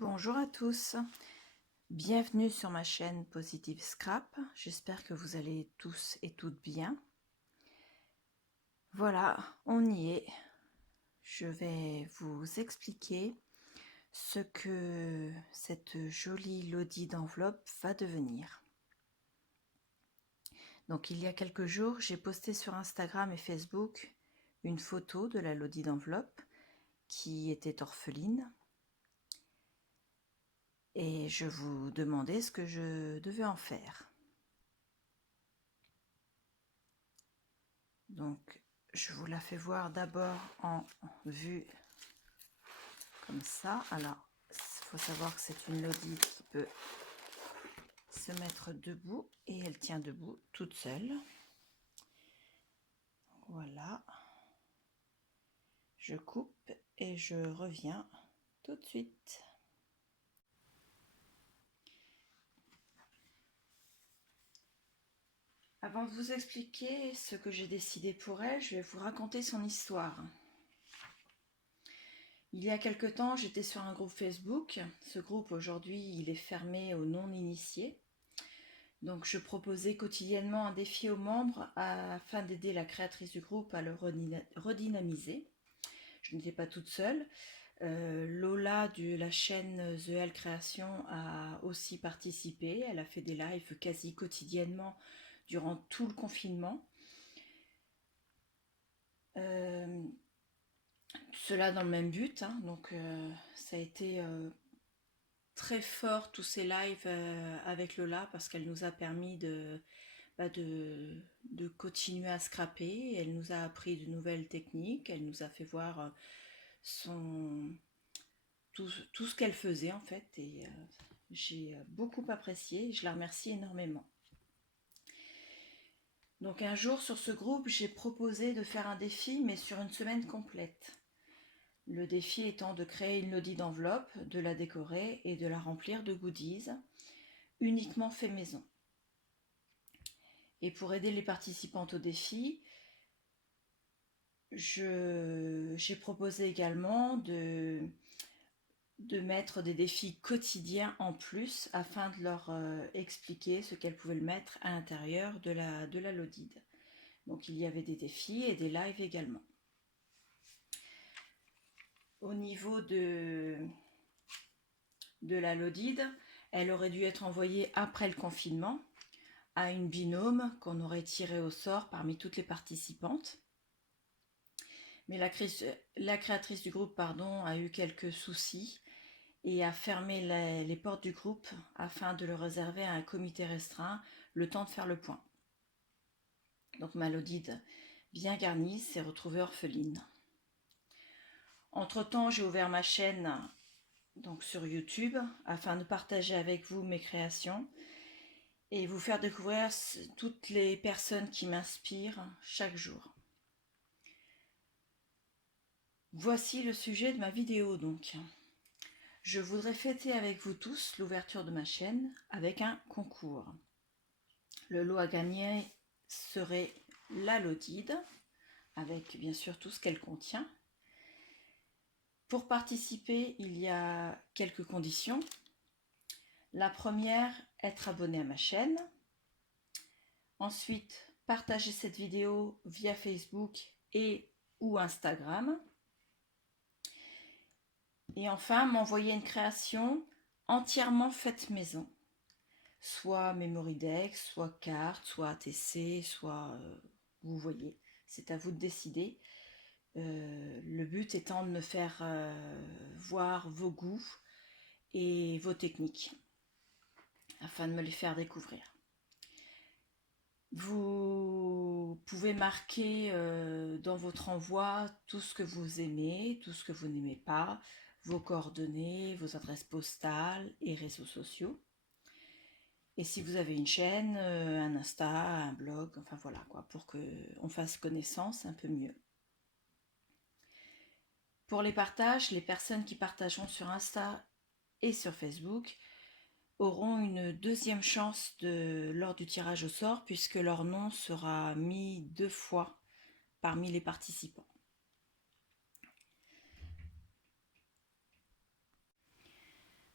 Bonjour à tous, bienvenue sur ma chaîne Positive Scrap, j'espère que vous allez tous et toutes bien. Voilà, on y est, je vais vous expliquer ce que cette jolie lodi d'enveloppe va devenir. Donc il y a quelques jours, j'ai posté sur Instagram et Facebook une photo de la lodi d'enveloppe qui était orpheline. Et je vous demandais ce que je devais en faire. Donc, je vous la fais voir d'abord en vue comme ça. Alors, il faut savoir que c'est une lodi qui peut se mettre debout et elle tient debout toute seule. Voilà. Je coupe et je reviens tout de suite. Avant de vous expliquer ce que j'ai décidé pour elle, je vais vous raconter son histoire. Il y a quelque temps, j'étais sur un groupe Facebook. Ce groupe, aujourd'hui, il est fermé aux non-initiés. Donc, je proposais quotidiennement un défi aux membres afin d'aider la créatrice du groupe à le redynamiser. Je n'étais pas toute seule. Lola de la chaîne The L Création a aussi participé. Elle a fait des lives quasi quotidiennement durant tout le confinement. Cela dans le même but. Donc, ça a été très fort tous ces lives avec Lola parce qu'elle nous a permis de continuer à scraper. Elle nous a appris de nouvelles techniques, elle nous a fait voir tout ce qu'elle faisait en fait, et j'ai beaucoup apprécié, je la remercie énormément. Donc un jour sur ce groupe, j'ai proposé de faire un défi mais sur une semaine complète. Le défi étant de créer une lodi d'enveloppe, de la décorer et de la remplir de goodies, uniquement fait maison. Et pour aider les participantes au défi, j'ai proposé également de mettre des défis quotidiens en plus afin de leur expliquer ce qu'elles pouvaient mettre à l'intérieur de la lodide. Donc il y avait des défis et des lives également. Au niveau de la lodide, elle aurait dû être envoyée après le confinement à une binôme qu'on aurait tiré au sort parmi toutes les participantes. Mais la créatrice du groupe a eu quelques soucis et a fermé les portes du groupe afin de le réserver à un comité restreint, le temps de faire le point. Donc ma lodide bien garnie s'est retrouvée orpheline. Entre-temps, j'ai ouvert ma chaîne donc sur YouTube afin de partager avec vous mes créations et vous faire découvrir toutes les personnes qui m'inspirent chaque jour. Voici le sujet de ma vidéo donc. Je voudrais fêter avec vous tous l'ouverture de ma chaîne avec un concours. Le lot à gagner serait la lodide, avec bien sûr tout ce qu'elle contient. Pour participer, il y a quelques conditions. La première, être abonné à ma chaîne. Ensuite, partager cette vidéo via Facebook et ou Instagram. Et enfin, m'envoyer une création entièrement faite maison. Soit memory deck, soit carte, soit ATC, soit vous voyez, c'est à vous de décider. Le but étant de me faire voir vos goûts et vos techniques afin de me les faire découvrir. Vous pouvez marquer dans votre envoi tout ce que vous aimez, tout ce que vous n'aimez pas, vos coordonnées, vos adresses postales et réseaux sociaux. Et si vous avez une chaîne, un Insta, un blog, enfin voilà quoi, pour qu'on fasse connaissance un peu mieux. Pour les partages, les personnes qui partageront sur Insta et sur Facebook auront une deuxième chance lors du tirage au sort puisque leur nom sera mis 2 fois parmi les participants.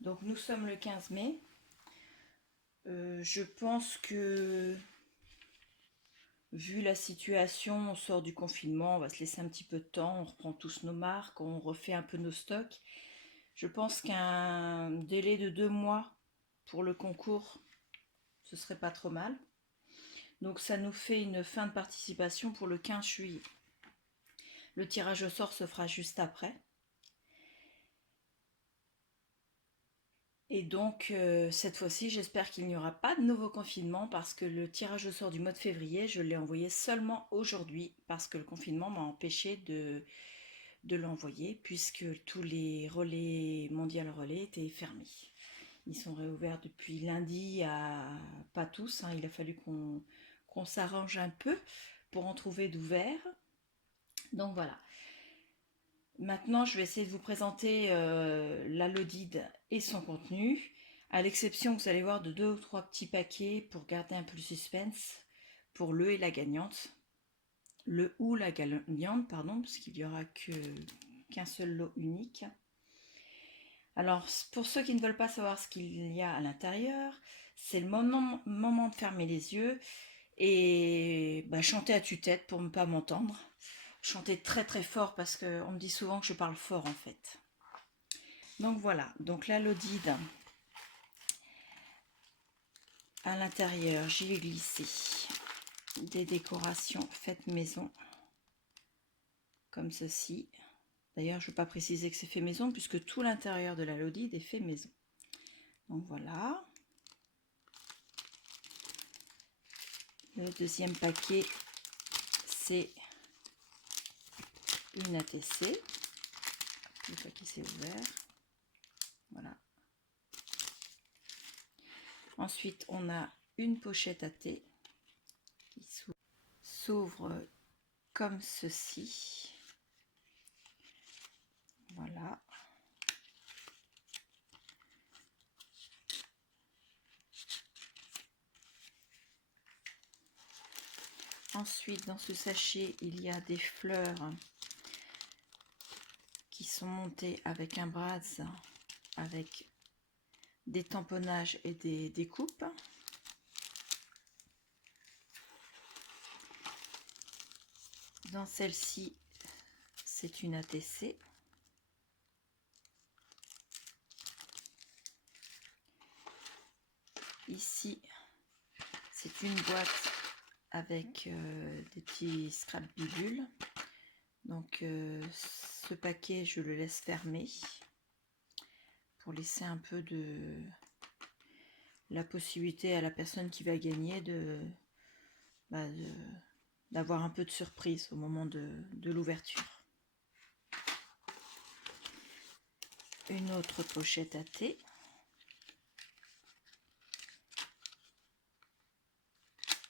Donc nous sommes le 15 mai. Je pense que vu la situation, on sort du confinement, on va se laisser un petit peu de temps, on reprend tous nos marques, on refait un peu nos stocks. Je pense qu'un délai de 2 mois pour le concours, ce serait pas trop mal. Donc ça nous fait une fin de participation pour le 15 juillet. Le tirage au sort se fera juste après. Et donc cette fois-ci, j'espère qu'il n'y aura pas de nouveau confinement parce que le tirage au sort du mois de février, je l'ai envoyé seulement aujourd'hui parce que le confinement m'a empêché de l'envoyer puisque tous les relais mondial relais étaient fermés. Ils sont réouverts depuis lundi pas tous, hein, il a fallu qu'on s'arrange un peu pour en trouver d'ouverts. Donc voilà. Maintenant, je vais essayer de vous présenter la Lodide et son contenu, à l'exception, vous allez voir, de 2 ou 3 petits paquets pour garder un peu le suspense pour le et la gagnante. Le ou la gagnante, pardon, parce qu'il n'y aura qu'un seul lot unique. Alors, pour ceux qui ne veulent pas savoir ce qu'il y a à l'intérieur, c'est le moment de fermer les yeux et chanter à tue-tête pour ne pas m'entendre. Chanter très très fort parce qu'on me dit souvent que je parle fort en fait. Donc voilà, donc la Lodide, à l'intérieur, j'y ai glissé des décorations faites maison, comme ceci. D'ailleurs, je ne vais pas préciser que c'est fait maison puisque tout l'intérieur de la Lodide est fait maison. Donc voilà. Le deuxième paquet, c'est une ATC. Le paquet s'est ouvert. Voilà. Ensuite, on a une pochette à thé qui s'ouvre comme ceci. Voilà. Ensuite, dans ce sachet, il y a des fleurs qui sont montées avec un bras, avec des tamponnages et des découpes. Dans celle-ci, c'est une ATC. Ici, c'est une boîte avec des petits scrap bidules. Donc ce paquet, je le laisse fermer pour laisser un peu de la possibilité à la personne qui va gagner d'avoir un peu de surprise au moment de l'ouverture. Une autre pochette à thé.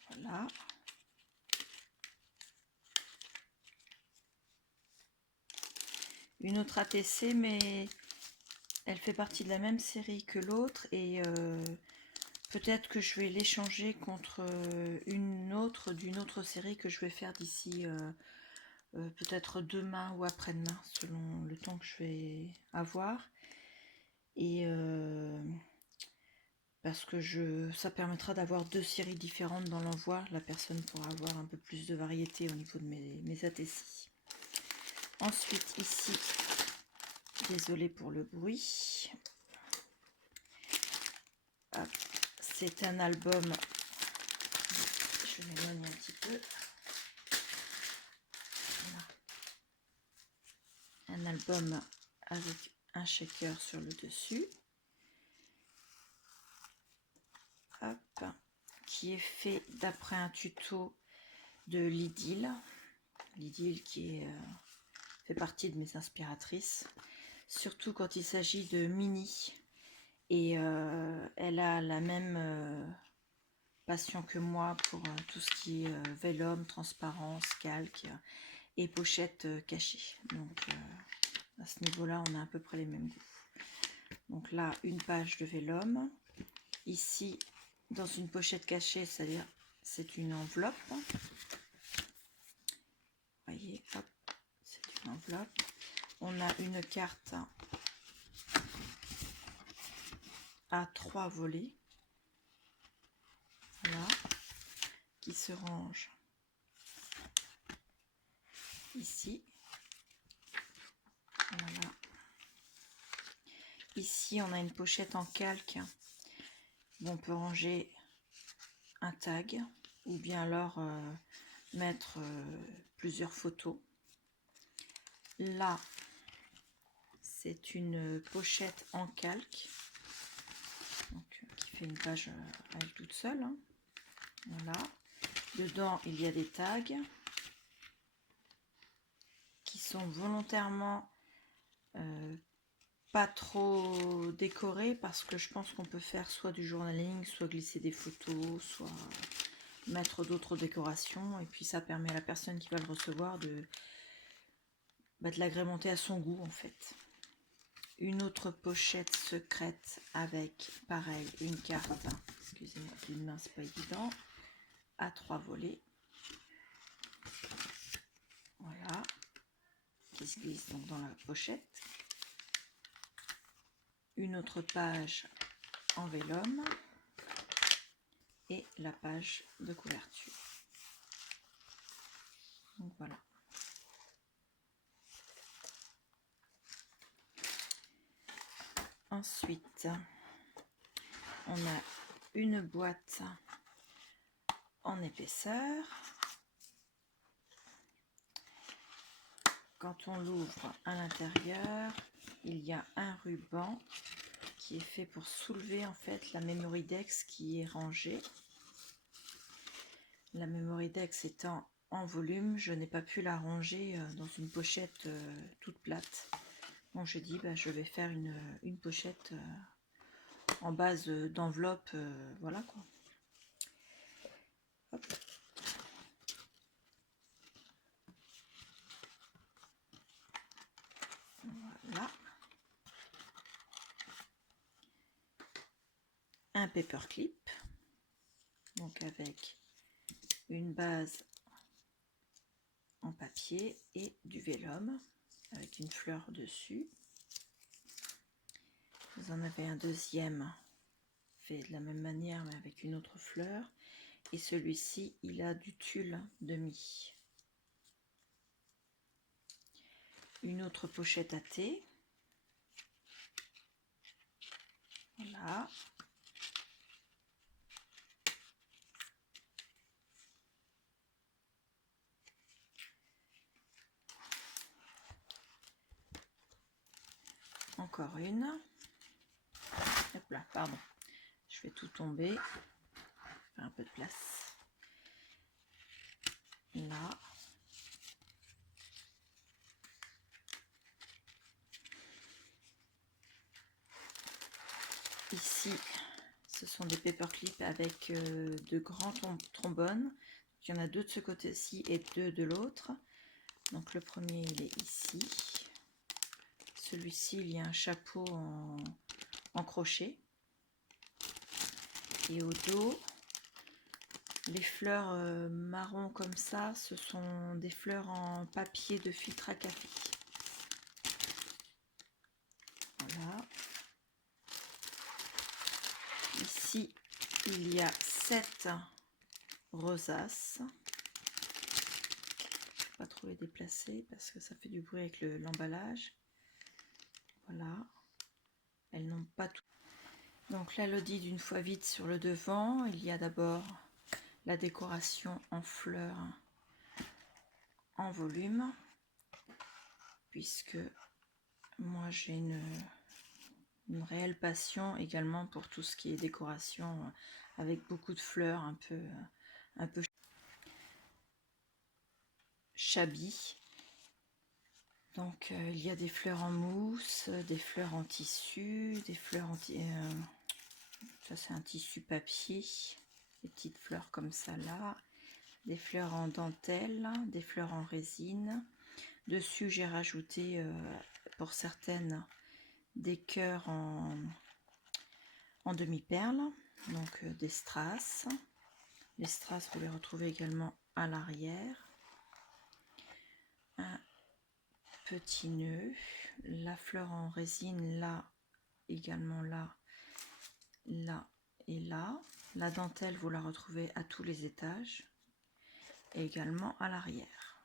Voilà. Une autre ATC, mais elle fait partie de la même série que l'autre et peut-être que je vais l'échanger contre une autre d'une autre série que je vais faire d'ici peut-être demain ou après-demain selon le temps que je vais avoir. Et parce que ça permettra d'avoir 2 séries différentes dans l'envoi. La personne pourra avoir un peu plus de variété au niveau de mes ATC. Ensuite ici, désolée pour le bruit, c'est un album, je m'éloigne un petit peu, voilà. Un album avec un shaker sur le dessus. Hop, qui est fait d'après un tuto de Lydil. Lydil qui fait partie de mes inspiratrices, surtout quand il s'agit de mini. Et elle a la même passion que moi pour tout ce qui est vélum, transparence, calque et pochette cachée. Donc à ce niveau-là, on a à peu près les mêmes goûts. Donc là, une page de vélum. Ici, dans une pochette cachée, c'est-à-dire c'est une enveloppe. Vous voyez, hop, c'est une enveloppe. On a une carte à 3 volets, voilà, qui se rangent ici. Voilà. Ici, on a une pochette en calque où on peut ranger un tag ou bien alors mettre plusieurs photos. Là, c'est une pochette en calque, donc, qui fait une page à elle toute seule, hein. Voilà. Dedans, il y a des tags qui sont volontairement pas trop décorés parce que je pense qu'on peut faire soit du journaling, soit glisser des photos, soit mettre d'autres décorations, et puis ça permet à la personne qui va le recevoir de l'agrémenter à son goût en fait. Une autre pochette secrète avec pareil une carte, excusez-moi d'une main c'est pas évident, à 3 volets, voilà, qui se glisse donc dans la pochette. Une autre page en vélum et la page de couverture. Donc voilà. Ensuite, on a une boîte en épaisseur. Quand on l'ouvre à l'intérieur, il y a un ruban qui est fait pour soulever en fait la memory dex qui est rangée. La memory dex étant en volume, je n'ai pas pu la ranger dans une pochette toute plate. Donc j'ai dit je vais faire une pochette en base d'enveloppe, voilà quoi. Hop. Voilà. Un paperclip, donc avec une base en papier et du vélum avec une fleur dessus. Vous en avez un deuxième fait de la même manière mais avec une autre fleur, et celui-ci il a du tulle demi. Une autre pochette à thé, voilà. Encore une. Hop là, pardon, je fais tout tomber, faire un peu de place là. Ici ce sont des paperclips avec de grands trombones. Il y en a deux de ce côté-ci et deux de l'autre. Donc le premier il est ici, celui-ci il y a un chapeau en crochet, et au dos les fleurs marron comme ça, ce sont des fleurs en papier de filtre à café. Voilà. Ici il y a 7 rosaces. Je ne vais pas trop les déplacer parce que ça fait du bruit avec l'emballage. Voilà, elles n'ont pas tout. Donc la lodide une fois vide sur le devant, il y a d'abord la décoration en fleurs en volume, puisque moi j'ai une réelle passion également pour tout ce qui est décoration avec beaucoup de fleurs un peu shabby. Donc il y a des fleurs en mousse, des fleurs en tissu, des fleurs ça c'est un tissu papier, des petites fleurs comme ça là, des fleurs en dentelle, des fleurs en résine. Dessus j'ai rajouté pour certaines des cœurs en demi-perle, donc des strass. Les strass vous les retrouvez également à l'arrière. Un petit nœud, la fleur en résine là, également là, là et là. La dentelle, vous la retrouvez à tous les étages et également à l'arrière.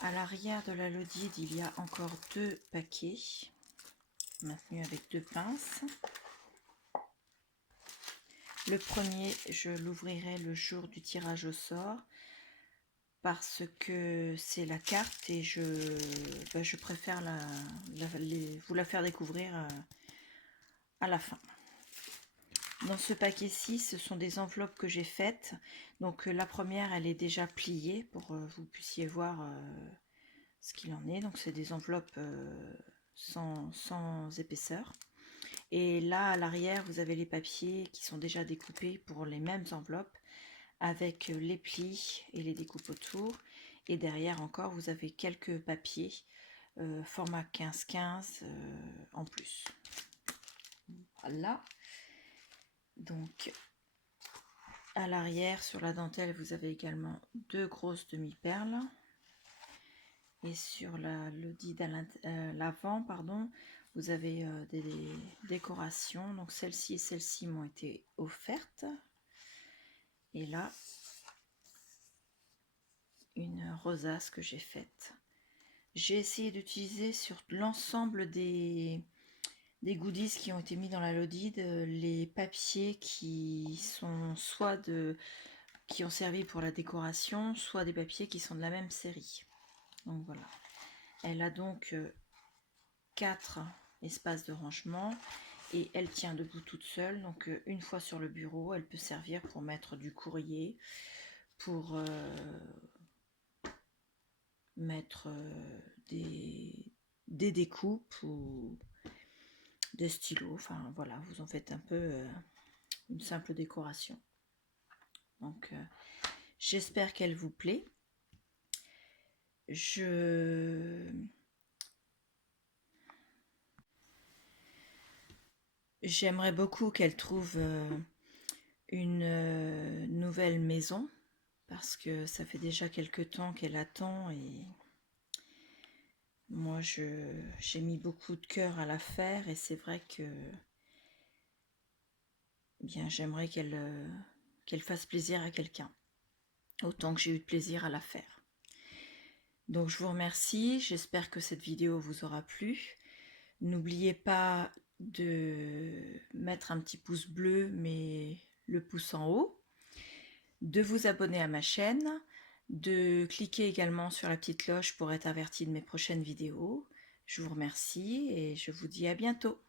À l'arrière de la Lodide, il y a encore 2 paquets maintenus avec 2 pinces. Le premier, je l'ouvrirai le jour du tirage au sort parce que c'est la carte et je préfère vous la faire découvrir à la fin. Dans ce paquet-ci, ce sont des enveloppes que j'ai faites. Donc la première, elle est déjà pliée pour que vous puissiez voir ce qu'il en est. Donc c'est des enveloppes sans épaisseur. Et là, à l'arrière, vous avez les papiers qui sont déjà découpés pour les mêmes enveloppes avec les plis et les découpes autour. Et derrière encore, vous avez quelques papiers format 15-15 en plus. Voilà. Donc, à l'arrière, sur la dentelle, vous avez également 2 grosses demi-perles. Et sur la Lodide à l'avant, pardon, vous avez des décorations. Donc, celle-ci et celle-ci m'ont été offertes. Et là, une rosace que j'ai faite. J'ai essayé d'utiliser sur l'ensemble des goodies qui ont été mis dans la Lodide les papiers qui sont qui ont servi pour la décoration, soit des papiers qui sont de la même série. Donc voilà. Elle a donc 4 espaces de rangement et elle tient debout toute seule. Donc une fois sur le bureau, elle peut servir pour mettre du courrier, pour mettre des découpes ou des stylos. Enfin voilà, vous en faites un peu une simple décoration. Donc j'espère qu'elle vous plaît. J'aimerais beaucoup qu'elle trouve une nouvelle maison parce que ça fait déjà quelque temps qu'elle attend et moi j'ai mis beaucoup de cœur à la faire et c'est vrai que bien j'aimerais qu'elle fasse plaisir à quelqu'un autant que j'ai eu de plaisir à la faire. Donc je vous remercie, j'espère que cette vidéo vous aura plu. N'oubliez pas de mettre un petit pouce bleu, mais le pouce en haut, de vous abonner à ma chaîne, de cliquer également sur la petite cloche pour être averti de mes prochaines vidéos. Je vous remercie et je vous dis à bientôt.